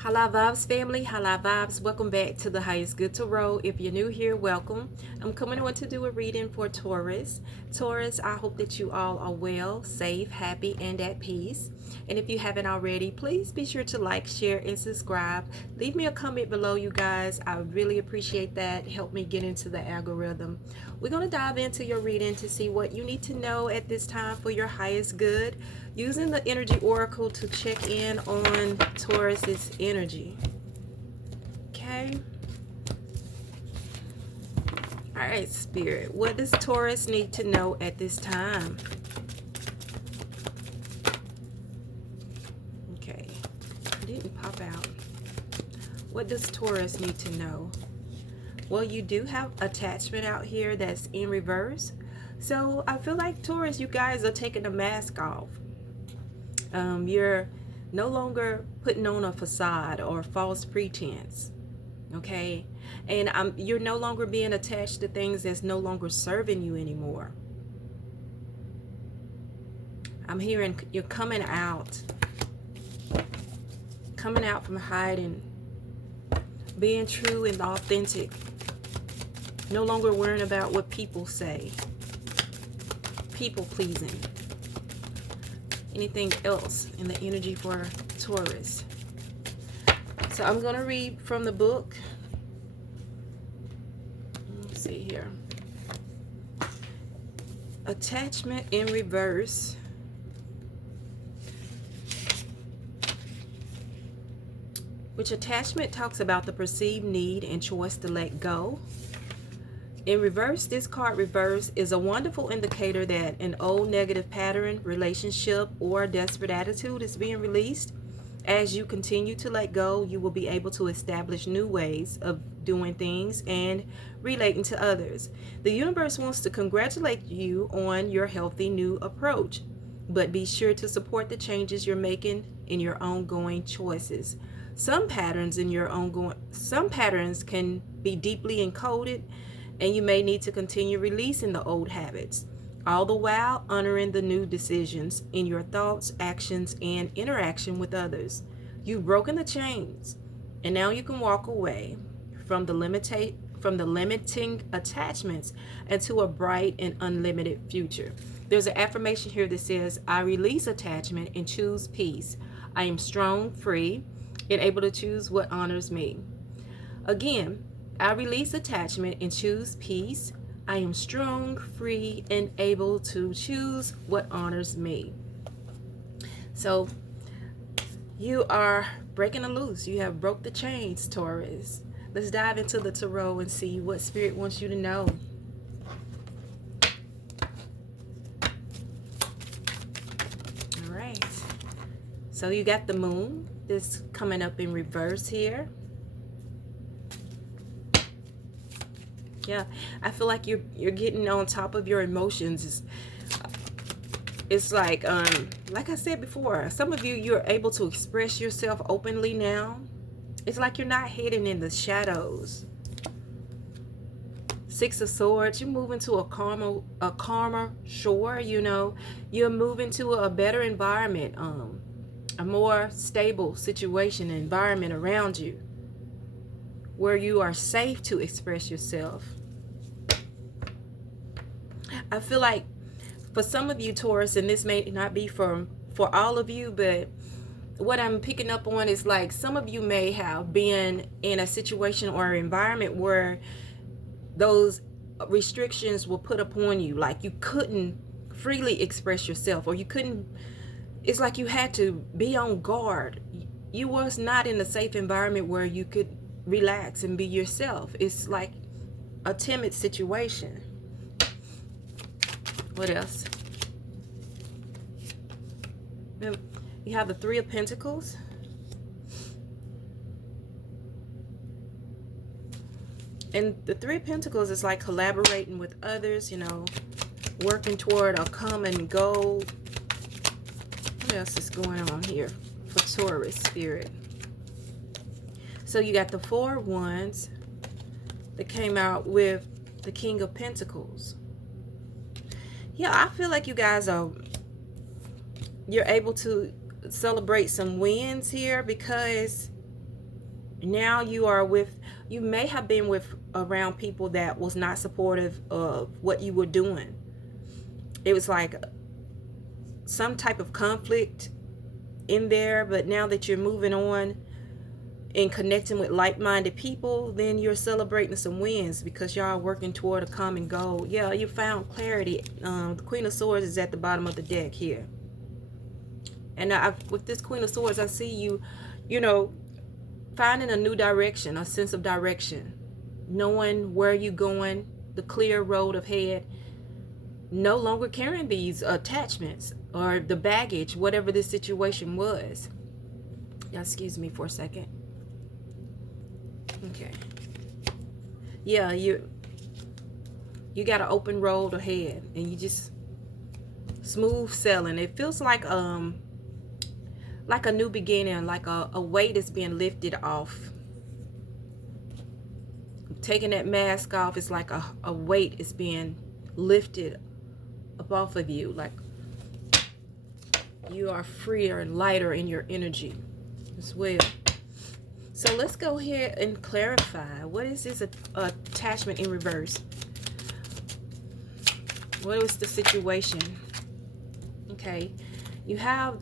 Hala Vibes family, Hala Vibes. Welcome back to the Highest Good Tarot. If you're new here, welcome. I'm coming on to do a reading for Taurus. Taurus, I hope that you all are well, safe, happy, and at peace. And if you haven't already, please be sure to like, share, and subscribe. Leave me a comment below, you guys. I really appreciate that. Help me get into the algorithm. We're going to dive into your reading to see what you need to know at this time for your highest good, using the energy oracle to check in on Taurus's energy. Okay. All right, Spirit. What does Taurus need to know at this time? Okay. It didn't pop out. What does Taurus need to know? Well, you do have attachment out here that's in reverse. So I feel like Taurus, you guys are taking the mask off. You're no longer putting on a facade or false pretense. Okay. And you're no longer being attached to things that's no longer serving you anymore. I'm hearing you're coming out from hiding, being true and authentic, no longer worrying about what people say, people pleasing. Anything else in the energy for Taurus? So I'm going to read from the book. Let's see here. Attachment in reverse. Which attachment talks about the perceived need and choice to let go. In reverse, this card reverse is a wonderful indicator that an old negative pattern, relationship, or desperate attitude is being released. As you continue to let go, you will be able to establish new ways of doing things and relating to others. The universe wants to congratulate you on your healthy new approach, but be sure to support the changes you're making in your ongoing choices. Some patterns can be deeply encoded, and you may need to continue releasing the old habits, all the while honoring the new decisions in your thoughts, actions, and interaction with others. You've broken the chains, and now you can walk away from the limiting attachments into a bright and unlimited future. There's an affirmation here that says, I release attachment and choose peace. I am strong, free, and able to choose what honors me. Again, I release attachment and choose peace. I am strong, free, and able to choose what honors me. So you are breaking loose. You have broke the chains, Taurus. Let's dive into the tarot and see what Spirit wants you to know. All right. So you got the moon. This coming up in reverse here. Yeah, I feel like you're getting on top of your emotions. It's like I said before, some of you're able to express yourself openly now. It's like you're not hidden in the shadows. Six of Swords, you're moving to a calmer shore, you know. You're moving to a better environment, a more stable situation, environment around you, where you are safe to express yourself. I feel like for some of you, Taurus, and this may not be for all of you, but what I'm picking up on is like some of you may have been in a situation or environment where those restrictions were put upon you, like you couldn't freely express yourself, or you couldn't, it's like you had to be on guard. You was not in a safe environment where you could relax and be yourself. It's like a timid situation. What else? You have the Three of Pentacles. And the Three of Pentacles is like collaborating with others, you know, working toward a common goal. What else is going on here for Taurus, Spirit? So you got the Four of Wands that came out with the King of Pentacles. Yeah, I feel like you guys you're able to celebrate some wins here, because Now you may have been with around people that was not supportive of what you were doing. It was like some type of conflict in there, but now that you're moving on and connecting with like-minded people, then you're celebrating some wins because y'all are working toward a common goal. Yeah, you found clarity. The Queen of Swords is at the bottom of the deck here. And with this Queen of Swords, I see you, finding a new direction, a sense of direction, knowing where you're going, the clear road ahead, no longer carrying these attachments or the baggage, whatever this situation was. Yeah, excuse me for a second. Okay. Yeah, you got an open road ahead, and you just smooth sailing. It feels like a new beginning, like a weight is being lifted off. Taking that mask off is like a weight is being lifted up off of you, like you are freer and lighter in your energy as well. So let's go here and clarify, what is this attachment in reverse? What was the situation? Okay, you have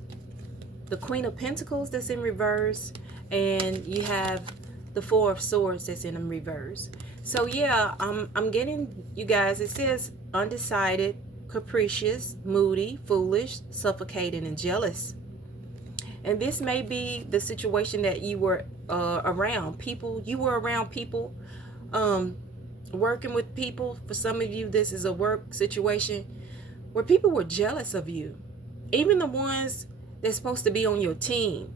the Queen of Pentacles that's in reverse, and you have the Four of Swords that's in reverse. So yeah, I'm getting, you guys, it says undecided, capricious, moody, foolish, suffocating, and jealous. And this may be the situation that you were around people. You were around people, working with people. For some of you, this is a work situation where people were jealous of you. Even the ones that's supposed to be on your team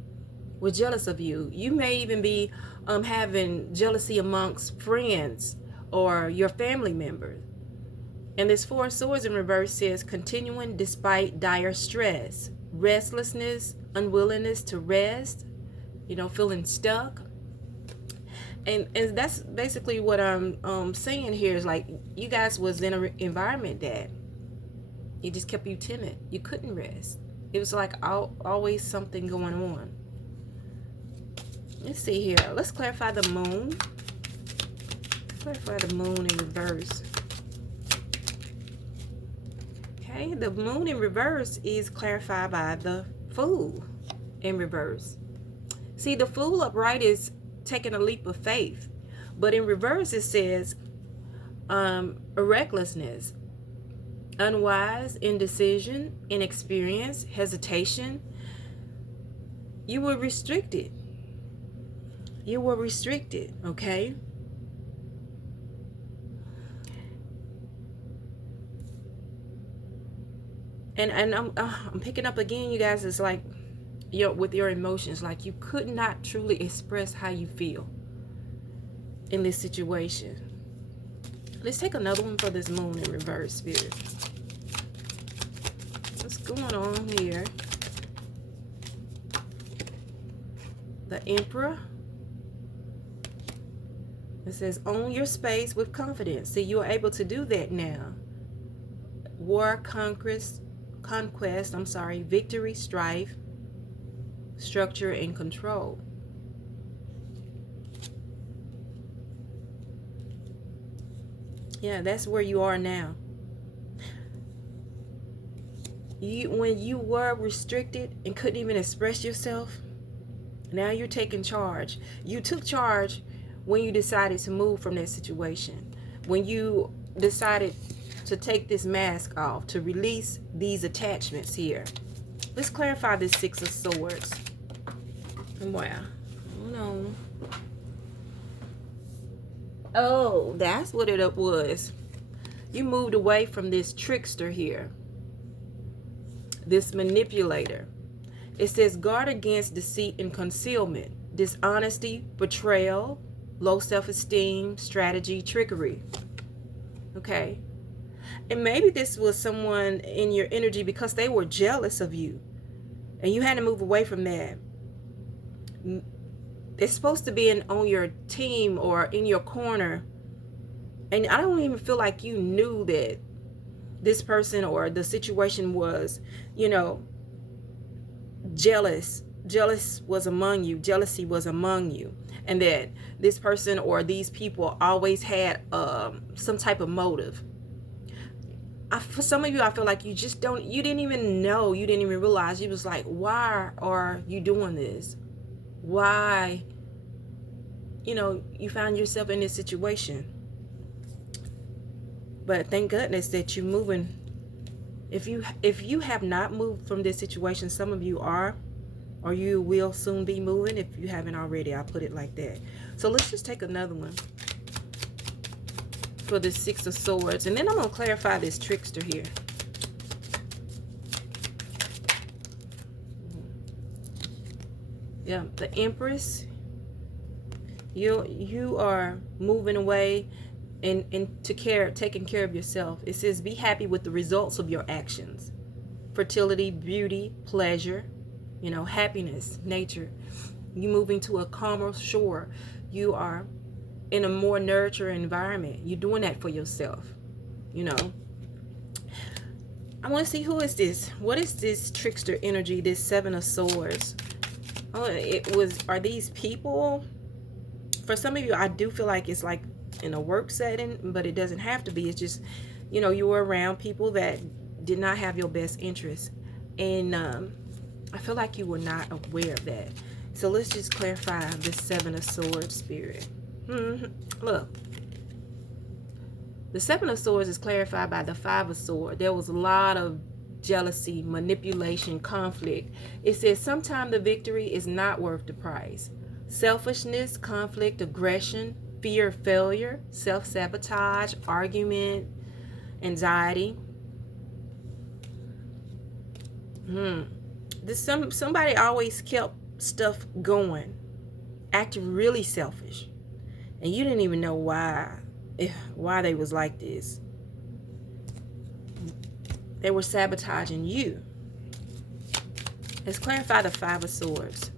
were jealous of you. You may even be having jealousy amongst friends or your family members. And this Four of Swords in reverse says continuing despite dire stress, restlessness, unwillingness to rest, feeling stuck. And that's basically what I'm saying here is like you guys was in an environment that it just kept you timid. You couldn't rest. It was like always something going on. Let's see here. Let's clarify the moon. Clarify the moon in reverse. Okay, the moon in reverse is clarified by the Fool in reverse. See, the Fool upright is taking a leap of faith, but in reverse it says recklessness, unwise, indecision, inexperience, hesitation. You were restricted. You were restricted, okay? And I'm picking up again, you guys. It's like with your emotions, like you could not truly express how you feel in this situation. Let's take another one for this moon in reverse, Spirit. What's going on here? The Emperor. It says own your space with confidence. See, you are able to do that now. War, conquest, victory, strife, structure, and control. Yeah, that's where you are now. When you were restricted and couldn't even express yourself, now you're taking charge. You took charge when you decided to move from that situation. When you decided to take this mask off, to release these attachments here. Let's clarify this Six of Swords. Wow. No. Oh, that's what it was. You moved away from this trickster here, this manipulator. It says guard against deceit and concealment, dishonesty, betrayal, low self-esteem, strategy, trickery. Okay. And maybe this was someone in your energy because they were jealous of you and you had to move away from that. It's supposed to be on your team or in your corner. And I don't even feel like you knew that this person or the situation was, jealous jealousy was among you, and that this person or these people always had some type of motive. For some of you, I feel like you didn't even know, you didn't even realize. You was like, why are you doing this? Why, you found yourself in this situation. But thank goodness that you're moving. If you have not moved from this situation, some of you are, or you will soon be moving. If you haven't already, I'll put it like that. So let's just take another one for the Six of Swords, and then I'm going to clarify this trickster here. Yeah, the Empress. You are moving away and taking care of yourself. It says be happy with the results of your actions. Fertility, beauty, pleasure, happiness, nature. You moving to a calmer shore. You are in a more nurturing environment. You're doing that for yourself. I want to see, who is this? What is this trickster energy, this Seven of Swords? Oh, are these people? For some of you, I do feel like it's like in a work setting, but it doesn't have to be. It's just, you were around people that did not have your best interest. And I feel like you were not aware of that. So let's just clarify this Seven of Swords spirit. Look, the Seven of Swords is clarified by the Five of Swords. There was a lot of jealousy, manipulation, conflict. It says sometimes the victory is not worth the price. Selfishness, conflict, aggression, fear of failure, self-sabotage, argument, anxiety. Somebody always kept stuff going, acting really selfish, and you didn't even know why they was like this. They were sabotaging you. Let's clarify the Five of Swords.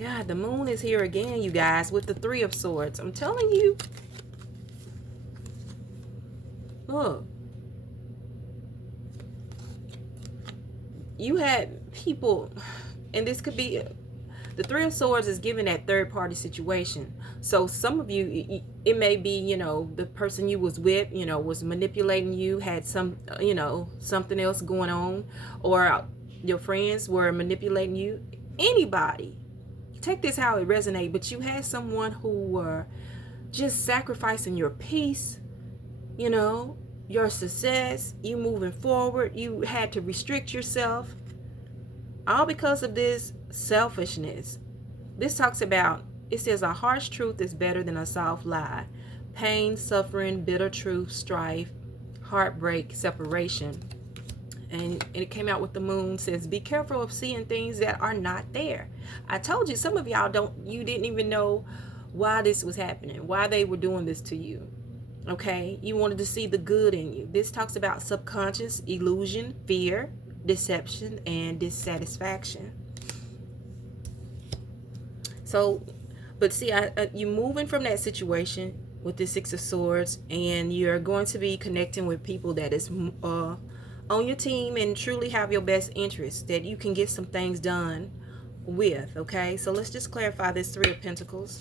God, the moon is here again, you guys, with the Three of Swords. I'm telling you. Look. You had people, and this could be, the Three of Swords is given that third party situation. So some of you, it may be, the person you was with, was manipulating you, had some, something else going on, or your friends were manipulating you. Anybody. Take this how it resonates, but you had someone who were just sacrificing your peace, your success, you moving forward. You had to restrict yourself, all because of this selfishness. This talks about, it says a harsh truth is better than a soft lie. Pain, suffering, bitter truth, strife, heartbreak, separation. And it came out with the moon, says be careful of seeing things that are not there. I told you, some of y'all you didn't even know why this was happening, why they were doing this to you. Okay, you wanted to see the good in you. This talks about subconscious, illusion, fear, deception, and dissatisfaction. So, but see, you moving from that situation with the Six of Swords, and you're going to be connecting with people that is on your team and truly have your best interests, that you can get some things done with. Okay, so let's just clarify this Three of Pentacles.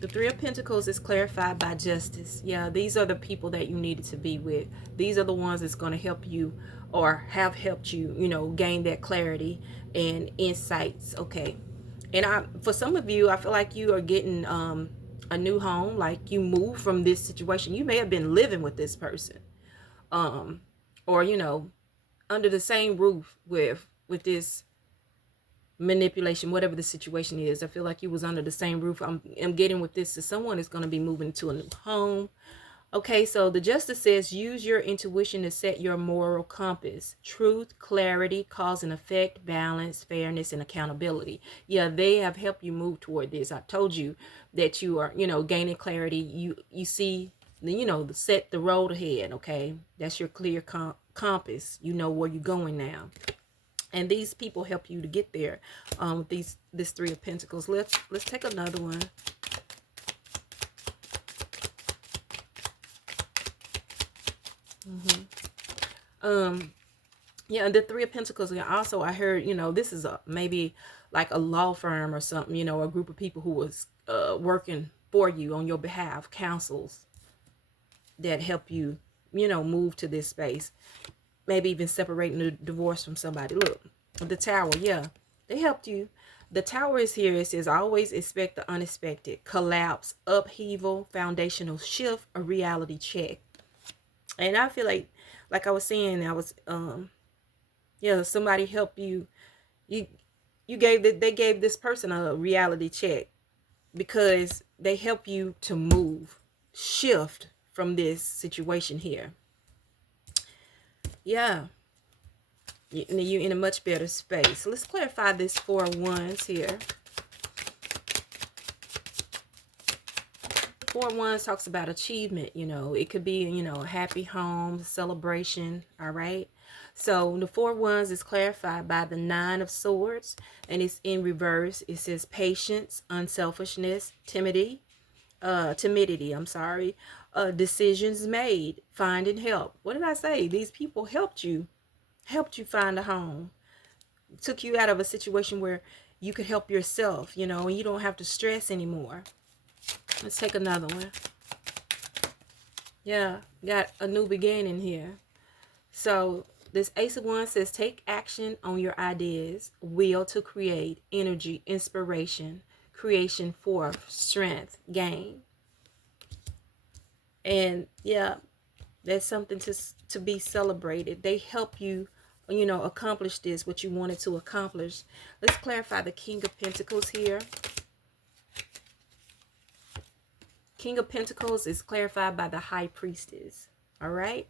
The Three of Pentacles is clarified by justice. Yeah, these are the people that you needed to be with. These are the ones that's going to help you, or have helped you, gain that clarity and insights. Okay, and for some of you, I feel like you are getting a new home. Like you moved from this situation. You may have been living with this person, or under the same roof with this manipulation, whatever the situation is. I feel like you was under the same roof. I'm getting with this, so someone is going to be moving to a new home. Okay, so the Justice says use your intuition to set your moral compass. Truth, clarity, cause and effect, balance, fairness, and accountability. Yeah, they have helped you move toward this. I told you that you are, gaining clarity. You see, set the road ahead. Okay, that's your clear compass. You know where you're going now. And these people help you to get there. This Three of Pentacles. Let's take another one. Yeah, and the Three of Pentacles. And also, I heard, this is maybe like a law firm or something, a group of people who was working for you on your behalf, counsels that help you, move to this space. Maybe even separating the divorce from somebody. Look, the Tower, yeah, they helped you. The Tower is here. It says, always expect the unexpected. Collapse, upheaval, foundational shift, a reality check. And I feel like I was saying, somebody helped you. They gave this person a reality check because they help you to move, shift from this situation here. Yeah. You're in a much better space. Let's clarify this Four of Wands here. Four of Wands talks about achievement. It could be, a happy home, celebration. All right. So the Four of Wands is clarified by the Nine of Swords, and it's in reverse. It says patience, unselfishness, timidity. Decisions made, finding help. What did I say? These people helped you find a home, took you out of a situation where you could help yourself, and you don't have to stress anymore. Let's take another one. Yeah, got a new beginning here. So this Ace of Wands says, take action on your ideas, will to create, energy, inspiration, creation, forth, strength, gain. And yeah, that's something to be celebrated. They help you, accomplish this, what you wanted to accomplish. Let's clarify the King of Pentacles here. King of Pentacles is clarified by the High Priestess. All right.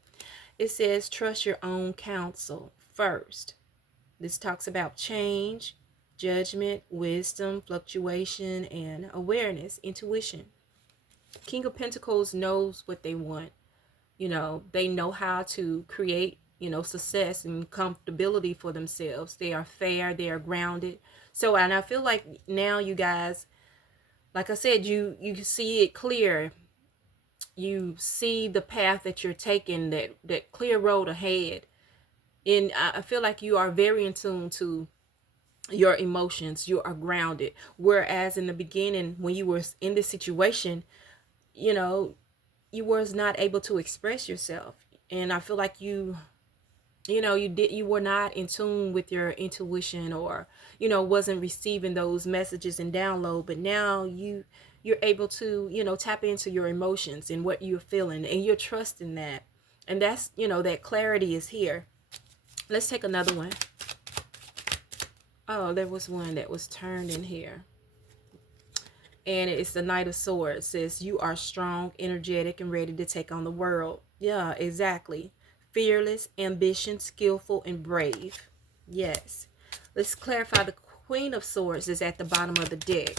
It says, trust your own counsel first. This talks about change, judgment, wisdom, fluctuation, and awareness, intuition. King of Pentacles knows what they want. They know how to create, success and comfortability for themselves. They are fair, they are grounded. So, and I feel like now you guys, like I said, you see it clear. You see the path that you're taking, that clear road ahead. And I feel like you are very in tune to your emotions. You are grounded. Whereas in the beginning, when you were in this situation, you was not able to express yourself. And I feel like you were not in tune with your intuition, or wasn't receiving those messages and download. But now you're able to tap into your emotions and what you're feeling, and you're trusting that. And that's that clarity is here. Let's take another one. Oh, there was one that was turned in here. And it's the Knight of Swords. It says, you are strong, energetic, and ready to take on the world. Yeah, exactly. Fearless, ambitious, skillful, and brave. Yes. Let's clarify the Queen of Swords is at the bottom of the deck.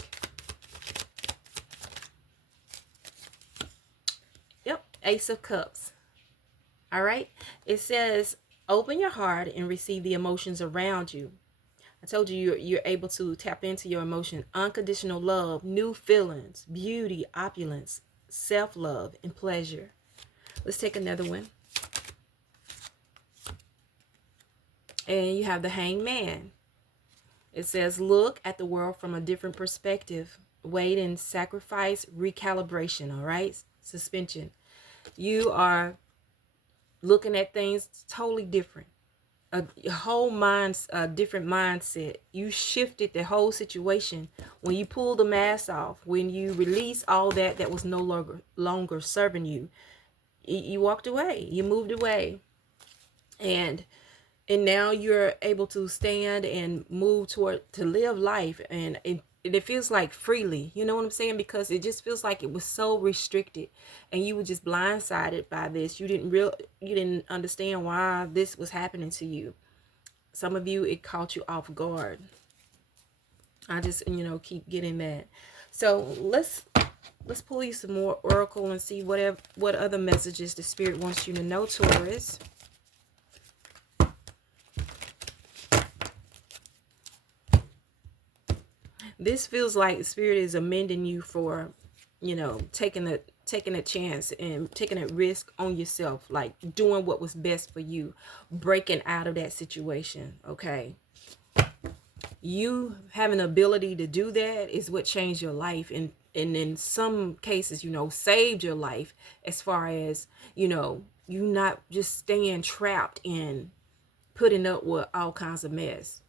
Yep, Ace of Cups. All right. It says, open your heart and receive the emotions around you. I told you you're able to tap into your emotion. Unconditional love, new feelings, beauty, opulence, self-love, and pleasure. Let's take another one. And you have the Hanged Man. It says, look at the world from a different perspective. Wait and sacrifice, recalibration, all right? Suspension. You are looking at things totally different. A whole different mindset. You shifted the whole situation when you pulled the mask off, when you released all that was no longer serving you. You walked away, you moved away, and now you're able to stand and move toward to live life, and it feels like freely. You know what I'm saying? Because it just feels like it was so restricted, and you were just blindsided by this. You didn't understand why this was happening to you. Some of you, it caught you off guard. I just keep getting that. So let's pull you some more oracle and see what other messages the Spirit wants you to know, Taurus. This feels like Spirit is amending you for, taking taking a chance and taking a risk on yourself, like doing what was best for you, breaking out of that situation. Okay, you having the ability to do that is what changed your life, and in some cases, you know, saved your life, as far as, you know, you not just staying trapped in putting up with all kinds of mess.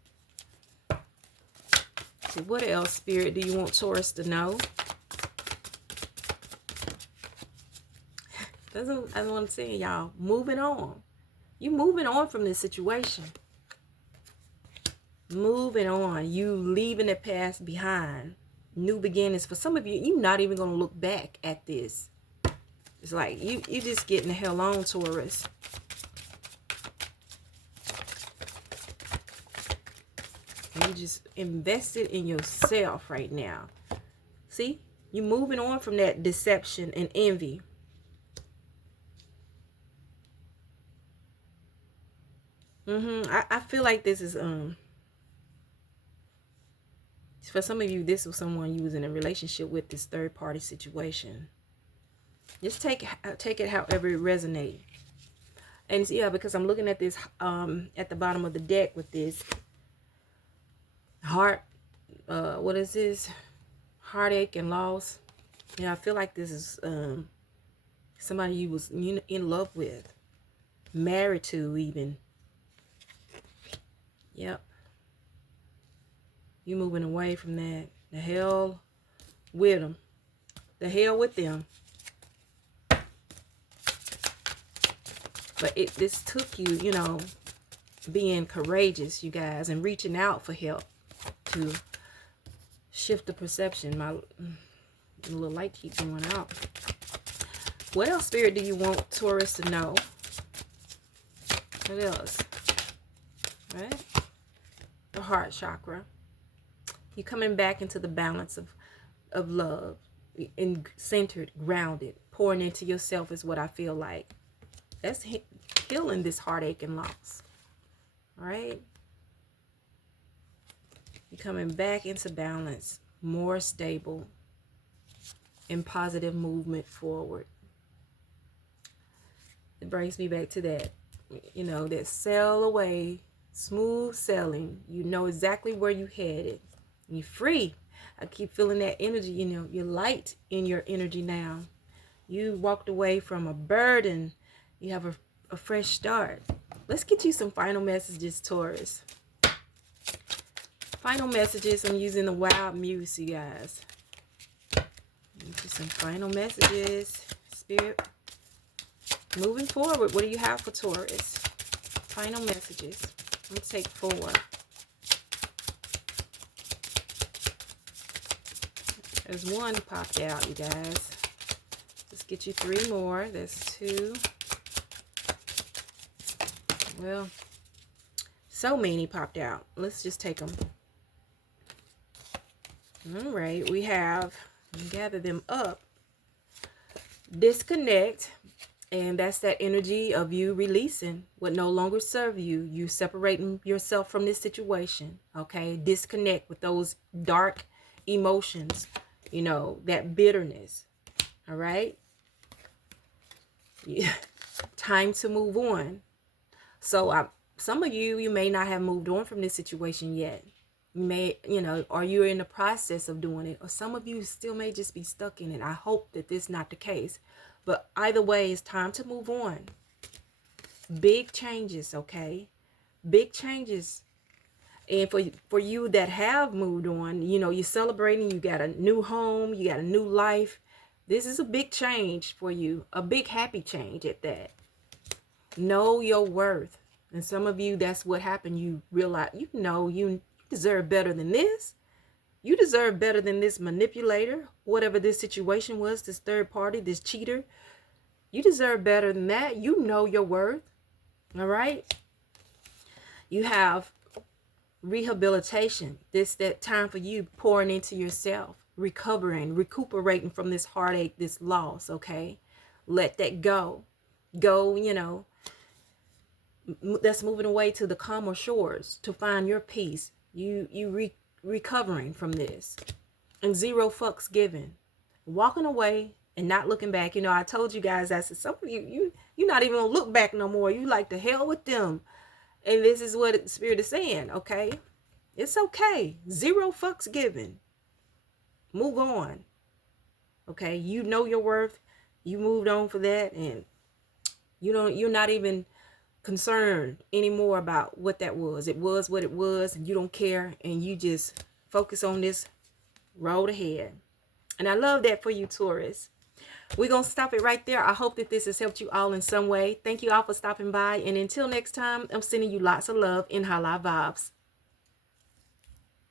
So what else, Spirit, do you want Taurus to know? That's what I'm saying, y'all. Moving on. You moving on from this situation. Moving on. You leaving the past behind. New beginnings. For some of you, you're not even going to look back at this. It's like you just getting the hell on, Taurus. You just invested in yourself right now. See? You're moving on from that deception and envy. I feel like this is for some of you, this was someone you was in a relationship with, this third party situation. Just take it however it resonates. And yeah, because I'm looking at this at the bottom of the deck with this heart, what is this? Heartache and loss. Yeah, I feel like this is somebody you was in love with, married to even. Yep. You moving away from that. The hell with them. The hell with them. But this took you, you know, being courageous, you guys, and reaching out for help to shift the perception. My little light keeps going out. What else, Spirit, do you want Taurus to know? What else? Right? The heart chakra. You're coming back into the balance of love, and centered, grounded, pouring into yourself is what I feel like. That's healing this heartache and loss. All right? You're coming back into balance, more stable, in positive movement forward. It brings me back to that, you know, that sail away, smooth sailing. You know exactly where you headed. You're free. I keep feeling that energy, you know, you're light in your energy now. You walked away from a burden. You have a fresh start. Let's get you some final messages, Taurus. Final messages. I'm using the wild muse, you guys. Get you some final messages, Spirit. Moving forward, what do you have for Taurus? Final messages. I'm going to take 4. There's 1 popped out, you guys. Let's get you 3 more. There's 2. Well, so many popped out. Let's just take them. All right, we have, gather them up. Disconnect, and that's that energy of you releasing what no longer serve you. You separating yourself from this situation, okay? Disconnect with those dark emotions, you know, that bitterness, all right? Yeah. Time to move on. So some of you may not have moved on from this situation yet. You may, you know, or you're in the process of doing it, or some of you still may just be stuck in it. I hope that this is not the case. But either way, it's time to move on. Big changes, okay? Big changes. And for you that have moved on, you know, you're celebrating, you got a new home, you got a new life. This is a big change for you, a big happy change at that. Know your worth. And some of you, that's what happened. You realize, you know, you deserve better than this. You deserve better than this manipulator, whatever this situation was, this third party, this cheater. You deserve better than that. You know your worth. All right? You have rehabilitation. That time for you pouring into yourself, recuperating from this heartache, this loss, okay? Let that go. Go, you know, that's moving away to the calmer shores to find your peace. Recovering from this, and 0 fucks given, walking away and not looking back. You know, I told you guys, I said, some of you're not even gonna look back no more. You like, the hell with them. And this is what the Spirit is saying, okay? It's okay. Zero fucks given. Move on. Okay? You know your worth. You moved on for that, and you're not even concerned anymore about what that was. It was what it was, and you don't care, and you just focus on this road ahead. And I love that for you, Taurus. We're going to stop it right there. I hope that this has helped you all in some way. Thank you all for stopping by. And until next time, I'm sending you lots of love in High Live Vibes.